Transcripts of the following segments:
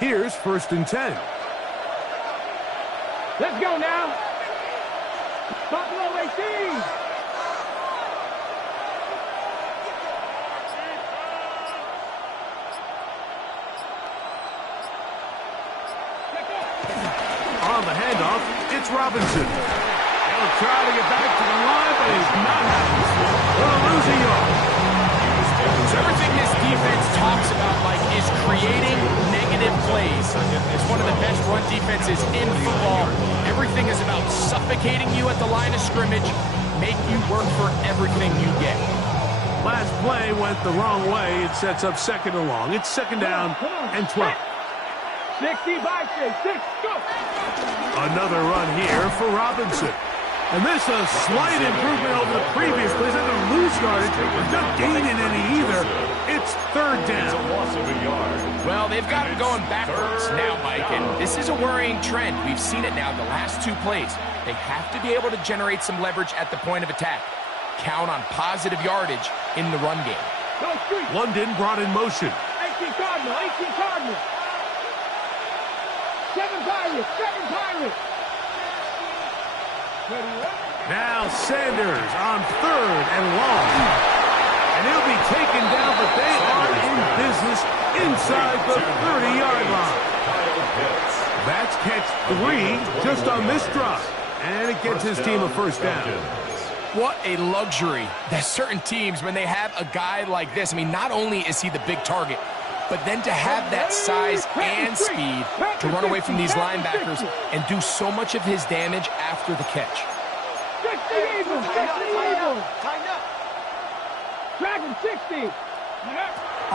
Here's 1st and 10. Let's go now. Buffalo 18. On the handoff, it's Robinson. He'll try to get back to the line, but he's not happy. They'll lose a yard. So everything this defense talks about, Mike, is creating negative plays. It's one of the best run defenses in football. Everything is about suffocating you at the line of scrimmage, make you work for everything you get. Last play went the wrong way. It sets up 2nd and long. It's 2nd down and 12. 65, 6, go. Another run here for Robinson. And this a slight improvement over the previous plays. They're going to lose yardage. Not gaining any either. It's 3rd down. Well, they've got him going backwards now, Mike, and this is a worrying trend. We've seen it now the last 2 plays. They have to be able to generate some leverage at the point of attack. Count on positive yardage in the run game. London brought in motion. 18 Cardinal, 18 Cardinal. 7 Pirates, 7 Pirates. Now Sanders on 3rd and long. And he'll be taken down, but they are in business inside the 30-yard line. That's catch 3 just on this drive. And it gets his team a 1st down. What a luxury. There's certain teams, when they have a guy like this, I mean, not only is he the big target, but then to have that size and speed to run away from these linebackers and do so much of his damage after the catch. Dragon 60.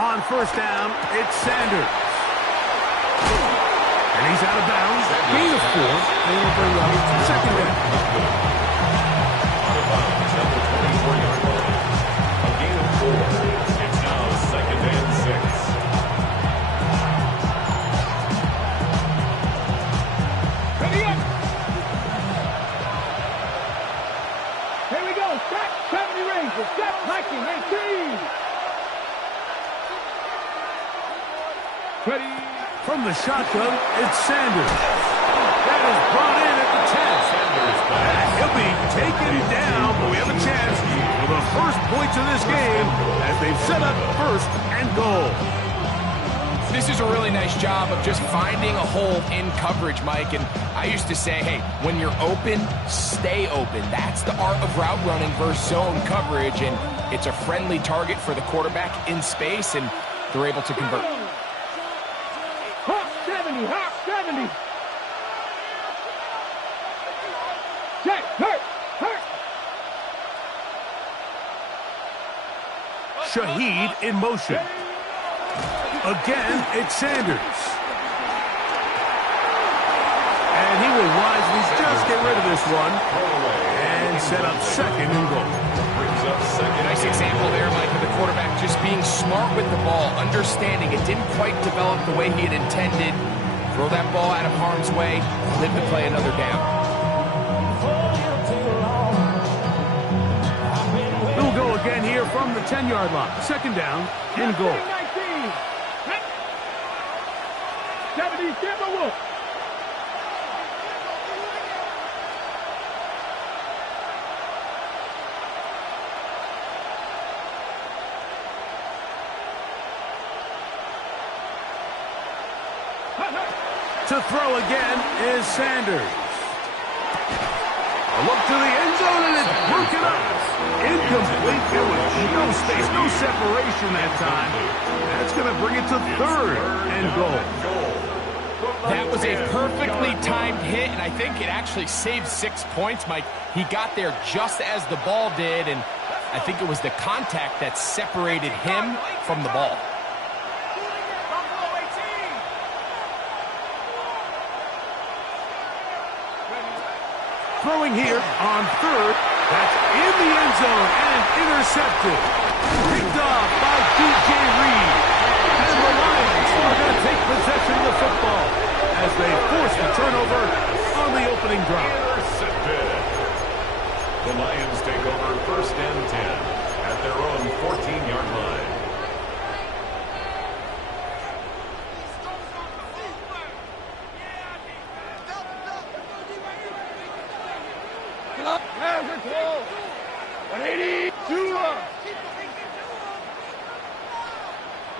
On 1st down, it's Sanders. And he's out of bounds. Gain of 4. They will bring up 2nd down. A gain of 4. It's now 2nd and 6. Ready up. Here we go. Step 70 Rangers. Step Viking 18. Ready. From the shotgun, it's Sanders. That is brought in at the 10. Sanders back. And he'll be taken down, but we have a chance for the first points of this game as they've set up 1st and goal. This is a really nice job of just finding a hole in coverage, Mike. And I used to say, hey, when you're open, stay open. That's the art of route running versus zone coverage. And it's a friendly target for the quarterback in space, and they're able to convert. Hawk 70, Hawk 70. Check, hurt. Shaheed in motion. Again, it's Sanders. And he will wisely just get rid of this one and set up 2nd and goal. Nice example there, Mike, of the quarterback just being smart with the ball, understanding it didn't quite develop the way he had intended. Throw that ball out of harm's way, live to play another down. We'll go again here from the 10-yard line. 2nd down and goal. 70 Timberwolves. To throw again is Sanders. A look to the end zone, and it's broken up. Incomplete. There was no space, no separation that time. That's going to bring it to 3rd and goal. That was a perfectly timed hit, and I think it actually saved 6 points, Mike. He got there just as the ball did, and I think it was the contact that separated him from the ball. Throwing here on 3rd. That's in the end zone and intercepted. Picked off by DJ Reed. And the Lions are going to take possession of the football as they force the turnover on the opening drive. Intercepted. The Lions take over 1st and 10 at their own 14-yard line.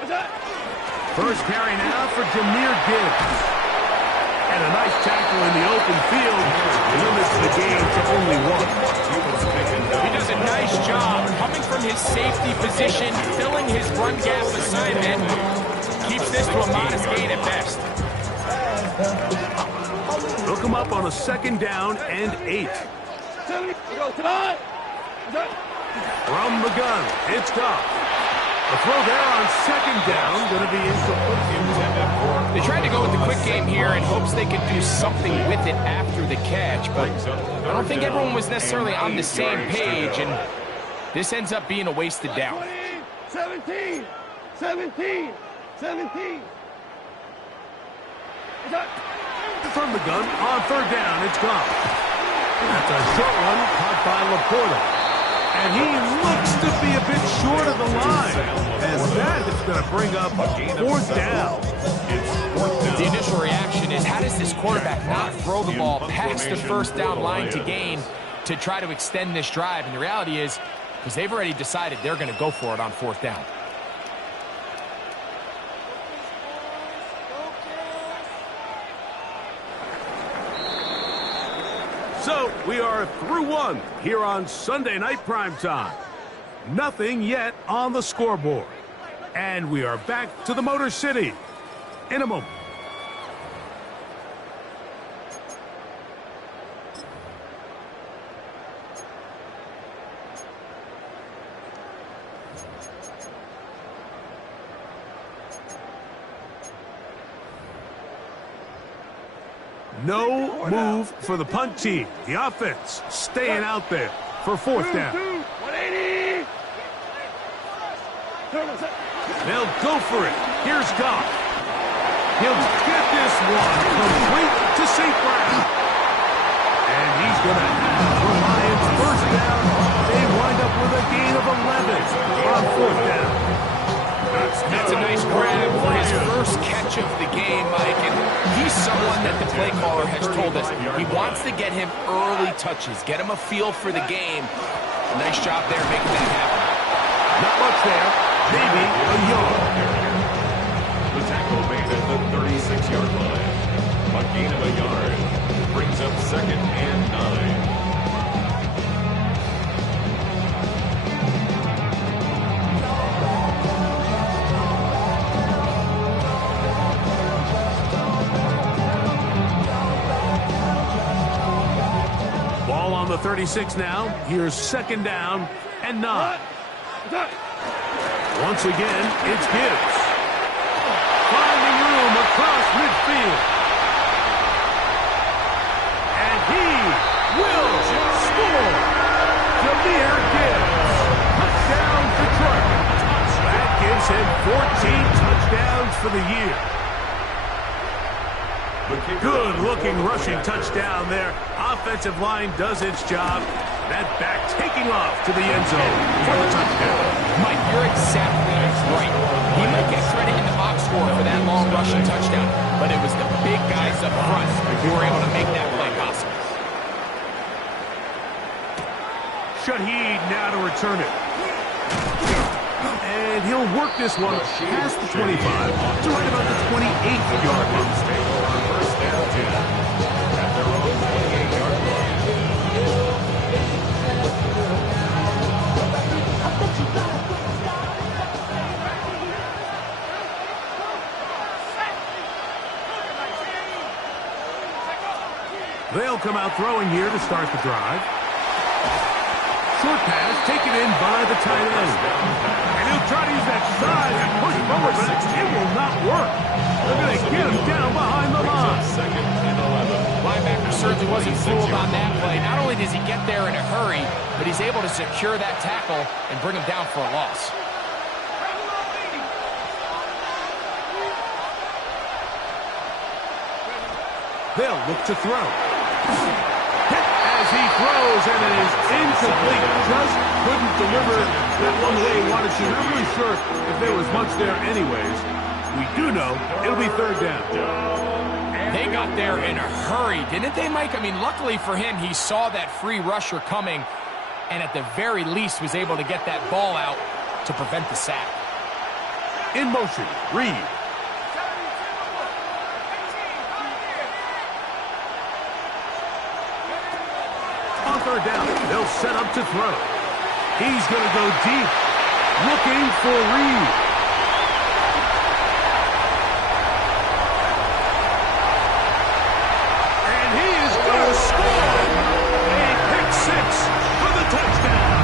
First carry now for Jahmyr Gibbs. And a nice tackle in the open field limits the game to only one. He does a nice job coming from his safety position, filling his run gap assignment. Keeps this to a modest gain at best. Look him up on a 2nd down and 8. From the gun, it's Goff. The throw there on 2nd down, going to be incomplete. They tried to go with the quick game here in hopes they could do something with it after the catch, but I don't think everyone was necessarily on the same page, and this ends up being a wasted down. 17! 17! 17! From the gun, on 3rd down, it's Goff. That's a short one, caught by Laporta. And he looks to be a bit short of the line. As that is going to bring up 4th down. The initial reaction is, how does this quarterback not throw the ball past the 1st down line to gain to try to extend this drive? And the reality is, because they've already decided they're going to go for it on 4th down. So we are through one here on Sunday Night Primetime. Nothing yet on the scoreboard. And we are back to the Motor City in a moment. No move for the punt team. The offense staying out there for 4th down. 180! They'll go for it. Here's Goff. He'll get this one complete to St. Brown. And he's going to have the Lions 1st down. They wind up with a gain of 11 on 4th down. That's a nice grab for his first catch of the game, Mike. And he's someone that the play caller has told us he wants to get him early touches, get him a feel for the game. Nice job there making that happen. Not much there. Maybe a yard. The tackle made at the 36-yard line. A gain of a yard brings up 2nd and 9. On the 36 now. Here's 2nd down and 9. Once again, it's Gibbs. Finding room across midfield. And he will score. Jahmyr Gibbs. Touchdown Detroit. That gives him 14 touchdowns for the year. Good-looking rushing touchdown there. Offensive line does its job. That back taking off to the end zone for the touchdown. Mike, you're exactly right. He might get credit in the box score for that long rushing touchdown, but it was the big guys up front who were able to make that play possible. Shaheed now to return it. And he'll work this one past the 25 to right about the 28-yard line. They'll come out throwing here to start the drive. Short pass taken in by the tight end. And he'll try to use that size and push forward, but it will not work. They're going to get him down behind the line. 2nd and 11. Linebacker certainly wasn't fooled on that play. Not only does he get there in a hurry, but he's able to secure that tackle and bring him down for a loss. They'll look to throw. Hit as he throws, and it is incomplete. Just couldn't deliver that one the way he wanted to. Not really sure if there was much there anyways. We do know it'll be 3rd down. They got there in a hurry, didn't they, Mike? I mean, luckily for him, he saw that free rusher coming and at the very least was able to get that ball out to prevent the sack. In motion, Reed. On third down, they'll set up to throw. He's going to go deep, looking for Reed. And he is going to score. A pick six for the touchdown.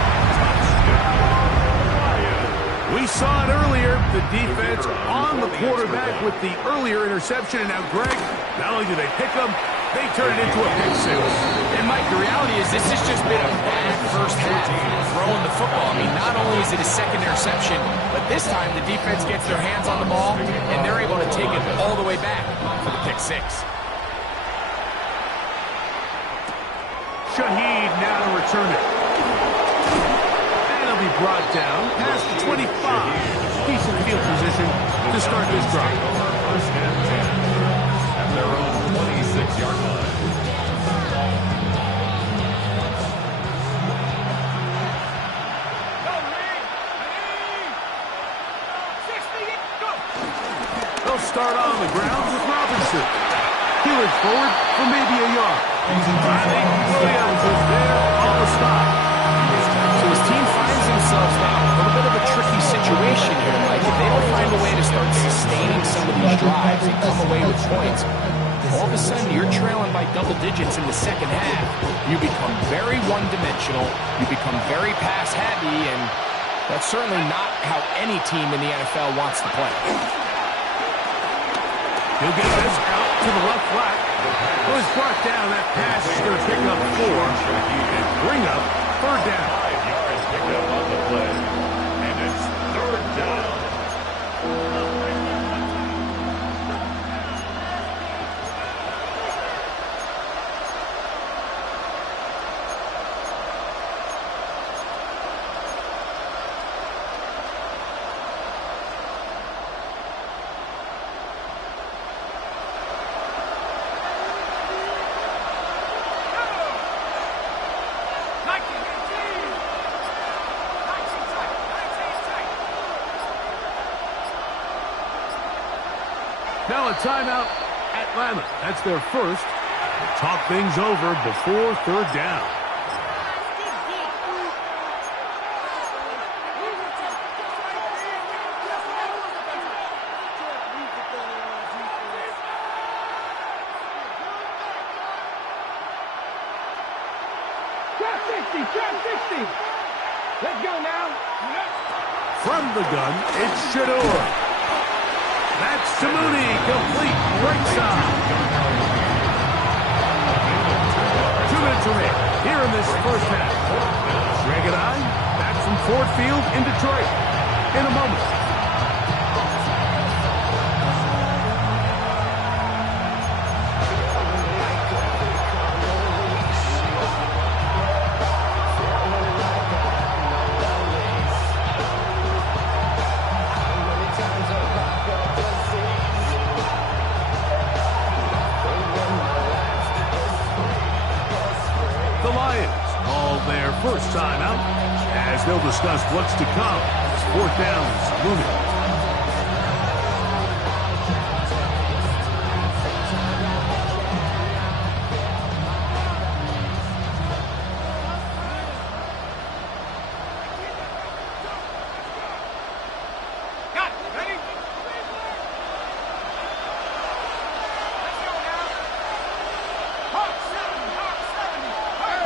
We saw it earlier, the defense on the quarterback with the earlier interception. And now, Greg, not only do they pick them, they turn it into a pick six. And, Mike, the reality is this has just been a bad first half throwing the football. I mean, not only is it a second interception, but this time the defense gets their hands on the ball, and they're able to take it all the way back for the pick six. Shaheed now to return it. And he'll be brought down past the 25. Decent field position to start this drive. First and 10 at their own 26-yard line. They'll start on the ground with Robinson. Healing forward for maybe a yard. Williams is there on the stop. So his team finds themselves now in a little bit of a tricky situation here, Mike. If they don't find a way to start sustaining some of these drives and come away with points, all of a sudden you're trailing by double digits in the second half. You become very one-dimensional. You become very pass-heavy, and that's certainly not how any team in the NFL wants to play. He'll get this out to the left flat. It was brought down. That pass is going to pick up 4 and bring up third down. 5 yards picked up on the play. And it's third down. Now a timeout, Atlanta. That's their first. Talk things over before third down. Trap 60. Let's go now. From the gun, it's Shador. That's to Mooney, complete, right side. 2 minutes remain here in this first half. Greg and I, back from Ford Field in Detroit in a moment. First time out as they'll discuss what's to come. Fourth downs looming.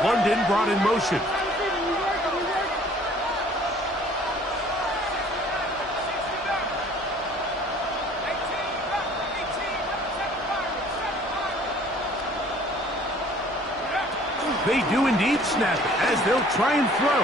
London brought in motion. They do indeed snap it as they'll try and throw.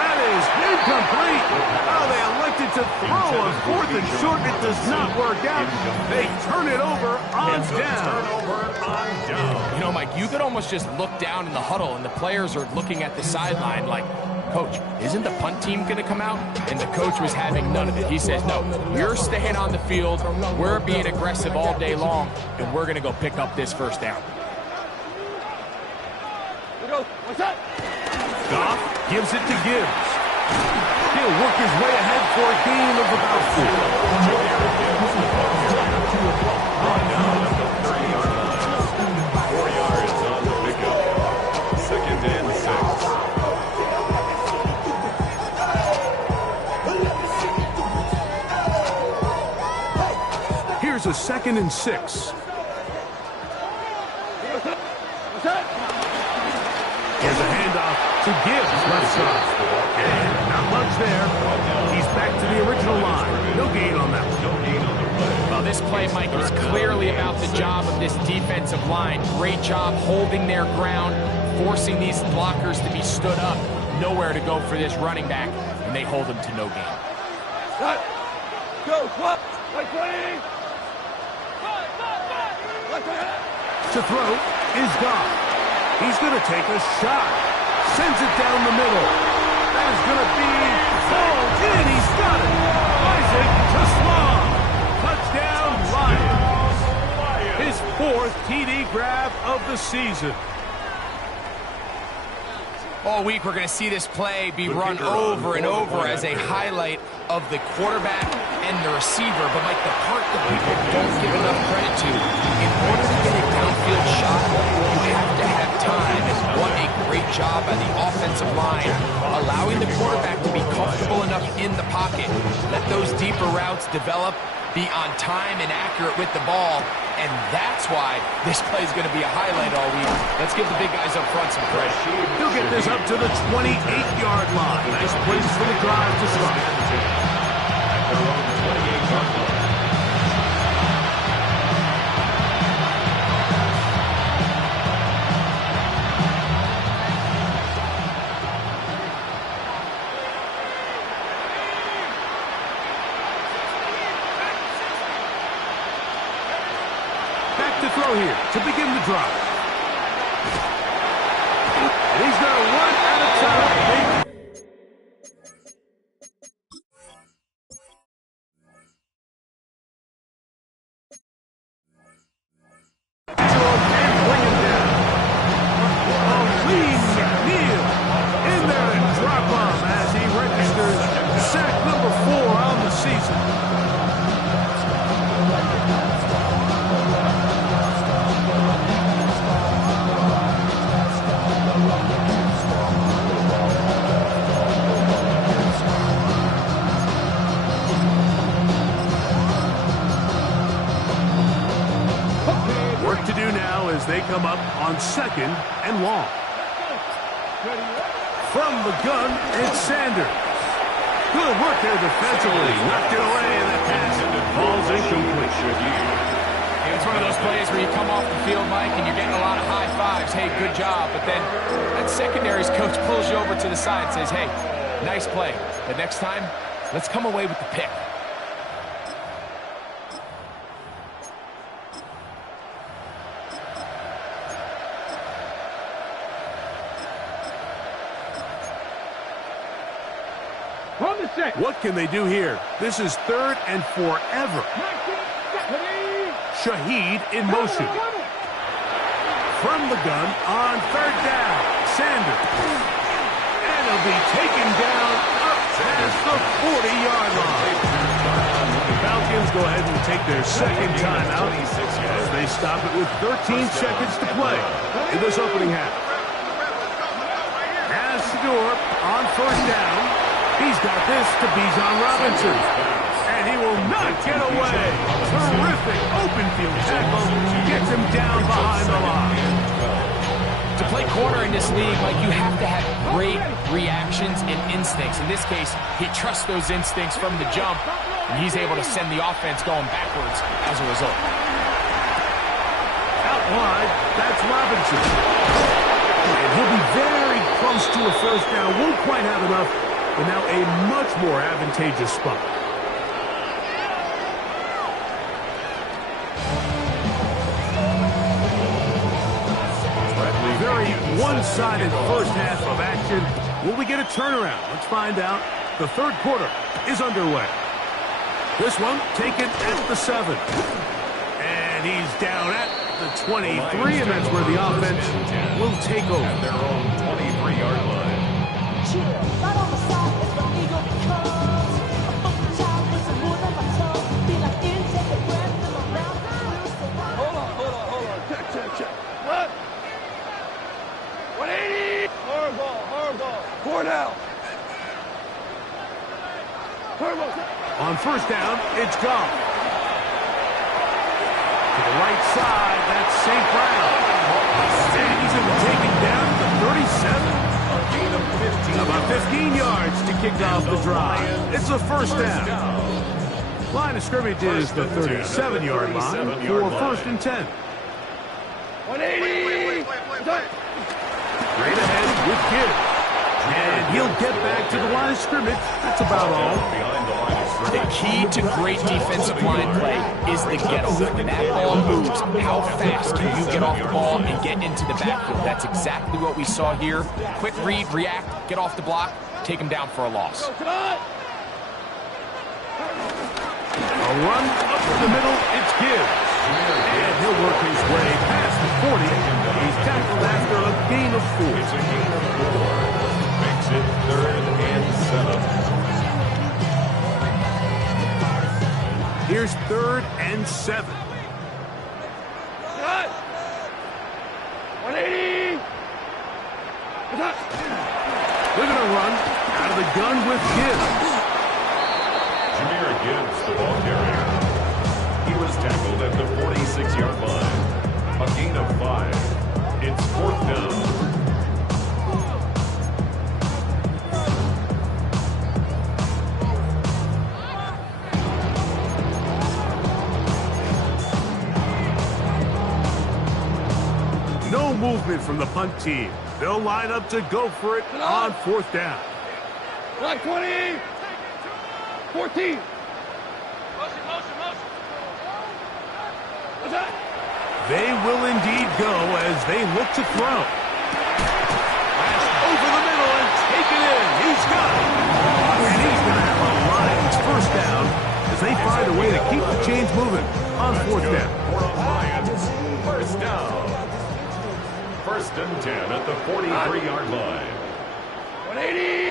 That is incomplete. Oh, they elected to throw on 4th and short. It does not work out. They turn it over on down. You know, Mike, you could almost just look down in the huddle, and the players are looking at the sideline like, Coach, isn't the punt team going to come out? And the coach was having none of it. He says, no, you're staying on the field. We're being aggressive all day long, and we're going to go pick up this first down. What's up? Goff gives it to Gibbs. He'll work his way ahead for a gain of about 4. Now at the 30-yard line. 4 yards on the pickup. 2nd and 6. Here's a 2nd and 6. Here's a handoff to Gibbs, left side. And not much there. He's back to the original line. No gain on that one. Well, this play, Mike, was clearly about the job of this defensive line. Great job holding their ground, forcing these blockers to be stood up. Nowhere to go for this running back, and they hold him to no gain. Go, swap. To throw is God. He's going to take a shot. Sends it down the middle. That is going to be hauled in. He's got it. Isaac Tasman. Touchdown, Lions. His 4th TD grab of the season. All week, we're going to see this play be run over and over as a highlight of the quarterback and the receiver. But, Mike, the part that people don't give enough credit to, in order to get a downfield shot, you have to have time. And what a great job by the offensive line, allowing the quarterback to be comfortable enough in the pocket. Let those deeper routes develop, be on time and accurate with the ball. And that's why this play is going to be a highlight all week. Let's give the big guys up front some credit. He'll get this up to the 28-yard line. Nice place for the drive to start. At their own 28-yard line. To throw here to begin the drive. And he's going to run out of time. Bring him down. Lee McNeil in there and drop him as he registers sack number 4 on the season. To do now as they come up on 2nd and long. From the gun, it's Sanders. Good work there defensively. Knocked it away, and that pass falls incomplete. It's one of those plays where you come off the field, Mike, and you're getting a lot of high fives. Hey, good job. But then that secondary's coach pulls you over to the side and says, hey, nice play. But next time, let's come away with the pick. What can they do here? This is 3rd and forever. Shaheed in motion. From the gun on 3rd down. Sanders. And he'll be taken down up past the 40-yard line. The Falcons go ahead and take their 2nd timeout as they stop it with 13 seconds to play in this opening half. As Shedeur on 1st down. He's got this to Bijan Robinson. And he will not get away. Terrific open field tackle. Gets him down behind the line. To play corner in this league, Mike, you have to have great reactions and instincts. In this case, he trusts those instincts from the jump, and he's able to send the offense going backwards as a result. Out wide, that's Robinson. And he'll be very close to a 1st down. Won't quite have enough. But now a much more advantageous spot. Very one-sided first half of action. Will we get a turnaround? Let's find out. The 3rd quarter is underway. This one taken at the 7. And he's down at the 23, and that's where the offense will take over. At their own 23-yard line. Right on the side is the Eagle On first down, it's Goff. To the right side, that's St. Brown. And he's going to be taken down to the 37. About 15 yards to kick off the drive. It's a first down. Line of scrimmage is the 37-yard line for first and 10. 180. Straight ahead with Gibbs. And he'll get back to the line of scrimmage. That's about all. The key to great defensive line play is the get-off. When that ball moves, how fast can you get off the ball and get into the backfield? That's exactly what we saw here. Quick read, react, get off the block, take him down for a loss. A run up the middle, it's Gibbs. And he'll work his way past the 40. He's tackled after a gain of 4. It's a gain of 4. Makes it 3rd and 7. Here's 3rd and 7. 180. They're going to run out of the gun with Gibbs. Jahmyr Gibbs, the ball carrier. He was tackled at the 46-yard line. A gain of 5. It's 4th down. No movement from the punt team. They'll line up to go for it on 4th down. Like 20. 14. They will indeed go as they look to throw. Pass over the middle and taken in. He's got it. And he's going to have a Lions first down as they find a way to keep the chains moving on 4th down. For a Lions first down. 1st and 10 at the 43-yard line. 180.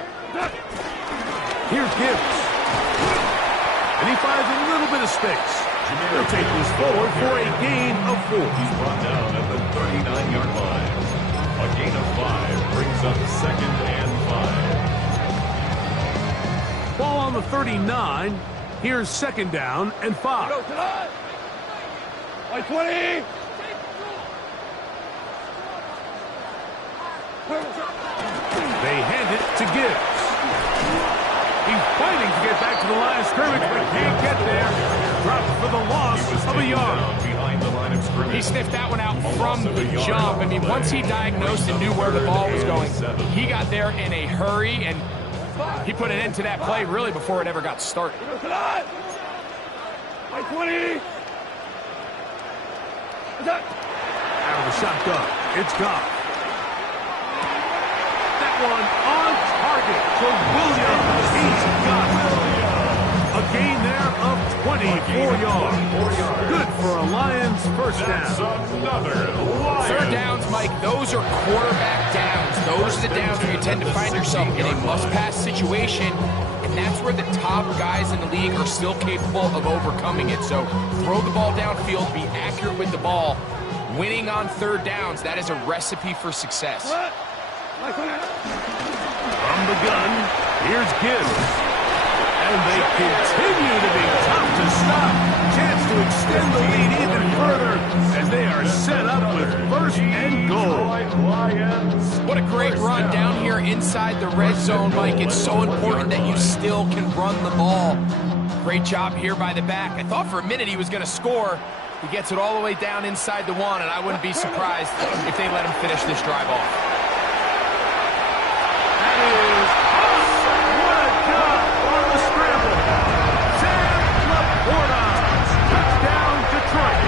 Here's Gibbs. And he finds a little bit of space. He'll take this forward for a gain of 4. He's brought down at the 39-yard line. A gain of 5 brings up 2nd and 5. Ball on the 39. Here's 2nd down and 5. Like 20. They hand it to Gibbs. He's fighting to get back to the line of scrimmage, but can't get there. Dropped for the loss of a yard. Behind the line of scrimmage. He sniffed that one out from the jump. I mean, once he diagnosed and knew where the ball was going, he got there in a hurry, and he put an end to that play really before it ever got started. Like 20. Out of the shotgun, it's gone. That one on target for Williams. He's got it. A gain there of 24 yards. Good for a Lions first down. Another Lions. 3rd downs, Mike, those are quarterback downs. Those are the downs where you tend to find yourself in a must-pass situation, and that's where the top guys in the league are still capable of overcoming it. So throw the ball downfield, be accurate with the ball. Winning on 3rd downs, that is a recipe for success. From the gun, here's Gibbs. And they continue to be tough to stop. Chance to extend the lead even further as they are set up with 1st and goal. What a great run down here inside the red zone, Mike. It's so important that you still can run the ball. Great job here by the back. I thought for a minute he was going to score. He gets it all the way down inside the 1, and I wouldn't be surprised if they let him finish this drive off. That is awesome. What a job on the scramble. Sam Laporta. Touchdown, Detroit.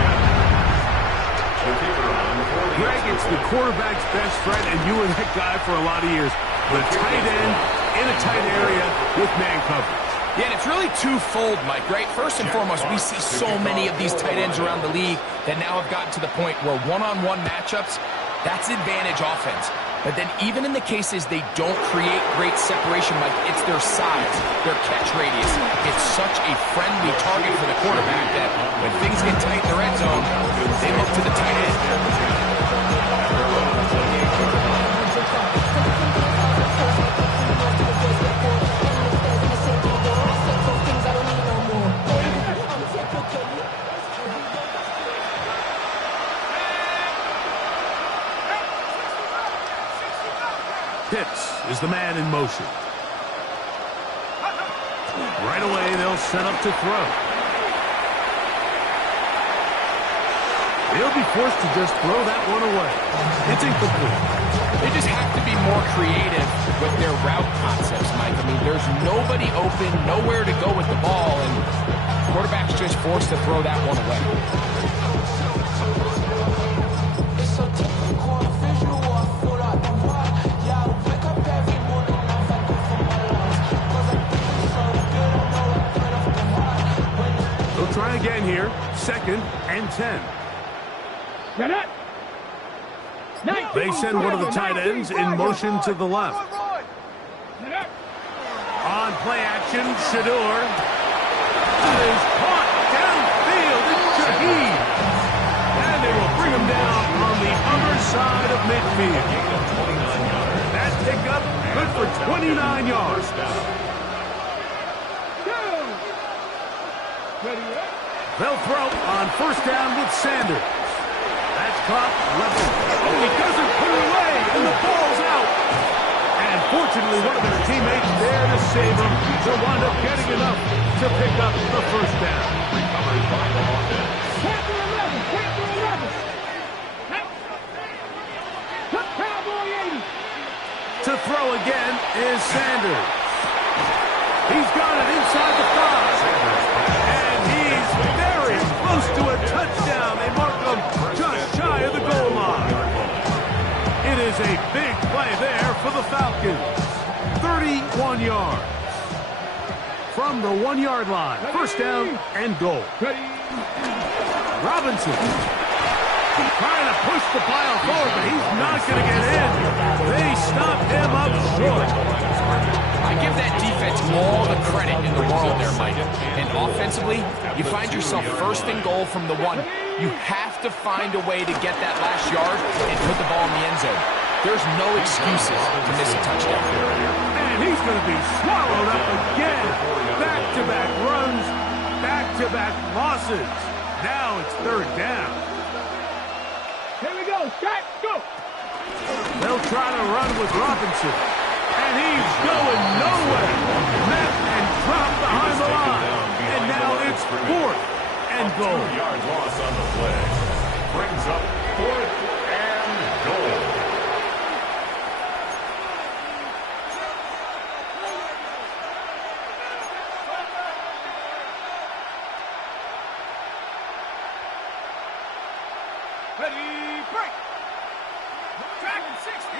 Greg, it's the quarterback's best friend, and you were that guy for a lot of years. The tight end in a tight area with man coverage. Yeah, and it's really twofold, Mike, right? First and foremost, we see so many of these tight ends around the league that now have gotten to the point where one-on-one matchups, that's advantage offense. But then even in the cases they don't create great separation, Mike, it's their size, their catch radius. It's such a friendly target for the quarterback that when things get tight in the red zone, they look to the tight end. the man in motion. Right away, they'll set up to throw. They'll be forced to just throw that one away. It's incomplete. They just have to be more creative with their route concepts, Mike. I mean, there's nobody open, nowhere to go with the ball, and quarterback's just forced to throw that one away. They'll try again here. 2nd and 10. They send one of the tight ends in motion to the left. On play action, Shedeur. That is caught downfield. It's Shaheed. And they will bring him down on the other side of midfield. That pickup good for 29 yards. They'll throw on 1st down with Sanders. That's caught level. Oh, he doesn't put it away, and the ball's out. And fortunately, one of his teammates there to save him. He'll wind up getting enough to pick up the 1st down. Recovered by the offense. Panther 11. Cowboy 80. To throw again is Sanders. He's got it inside the 5. And he's very close to a touchdown. They mark him just shy of the goal line. It is a big play there for the Falcons. 31 yards. From the 1-yard line. 1st down and goal. Robinson trying to push the pile forward, but he's not going to get in. They stopped him up short. I give that defense all the credit in the world there, Mike. And offensively, you find yourself 1st and goal from the 1. You have to find a way to get that last yard and put the ball in the end zone. There's no excuses to miss a touchdown. And he's going to be swallowed up again. Back-to-back runs, back-to-back losses. Now it's 3rd down. Here we go. Shot, go. They'll try to run with Robinson. And he's going nowhere. Met and dropped behind the line. And now it's 4th and goal. 2-yard loss on the play. Brings up 4th and goal. Ready, break. Track 60.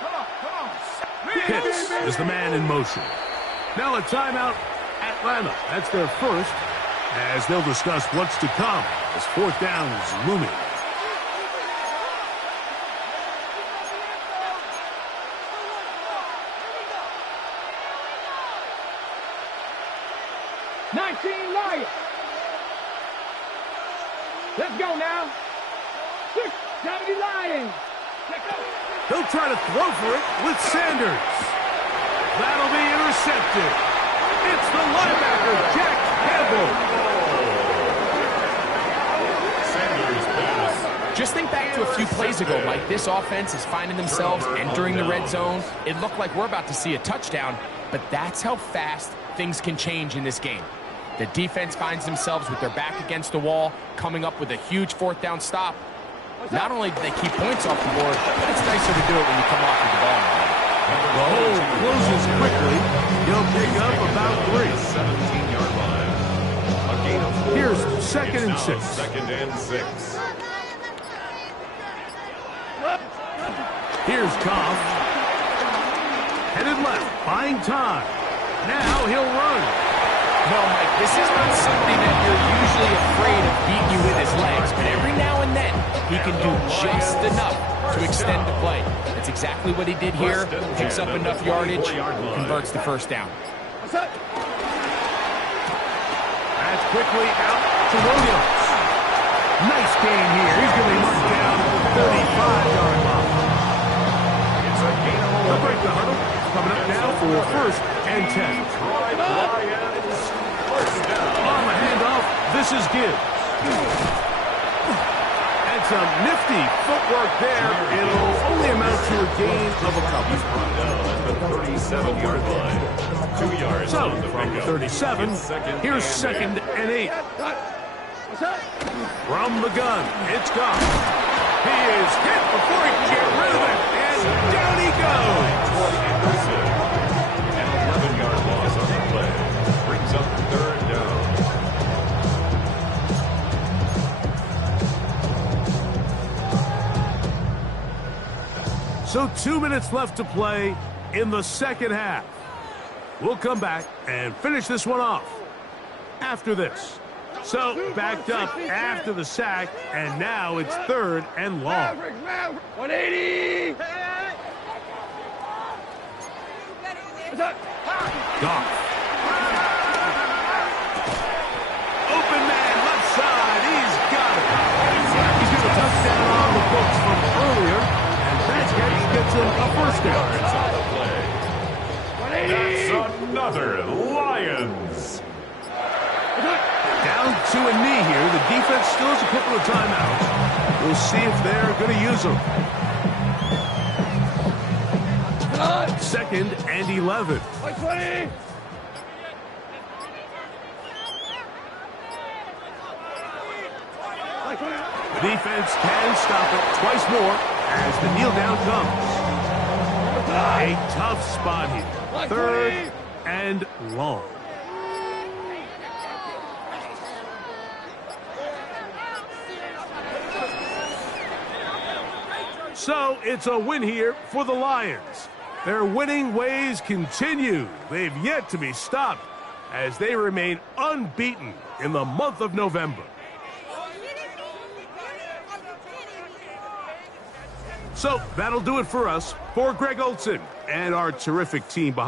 Come on. Pitts is the man in motion. Now a timeout, Atlanta. That's their 1st, as they'll discuss what's to come as 4th down is looming. Lions. Let's go now. 670 Lions. Let's go. He'll try to throw for it with Sanders. That'll be intercepted. It's the linebacker, Jack Campbell. Just think back to a few plays ago, Mike. This offense is finding themselves entering the red zone. It looked like we're about to see a touchdown, but that's how fast things can change in this game. The defense finds themselves with their back against the wall, coming up with a huge 4th down stop. Not only do they keep points off the board, but it's nicer to do it when you come off with the ball. The hole closes quickly. He'll pick up about 3. 17-yard line. A gain of 4. Here's 2nd and 6. 2nd and 6. Here's Goff. Headed left, buying time. Now he'll run. Well, Mike, this is not something that you're usually afraid of beating you with his legs, but every now and then he can do just enough to extend the play. That's exactly what he did here. Picks up enough yardage, converts the 1st down. That's quickly out to Williams. Nice gain here. He's going to be marked down at the 35-yard line. They'll break the huddle. Coming up now for 1st and 10. On the handoff, this is Gibbs. And And some nifty footwork there. It'll only amount to a gain of a couple. Down at the 37-yard line. 2 yards So, on the from pickup. 37, It's here's second second and 8. From the gun, it's Goff. He is hit before he can get rid of it, and down he goes. An 11-yard loss on the play. Brings up third down. So 2 minutes left to play in the second half. We'll come back and finish this one off after this. So backed up after the sack, and now it's third and long. 180. Goff. Open man, left side. He's got it. He's got a touchdown on the books from earlier, and that catch gets him a first down. That's another Lions. Down to a knee here. The defense still has a couple of timeouts. We'll see if they're going to use them. Second and 11. 20. The defense can stop it twice more as the kneel down comes. A tough spot here. Third and long. So it's a win here for the Lions. Their winning ways continue. They've yet to be stopped as they remain unbeaten in the month of November. So that'll do it for us. For Greg Olson and our terrific team behind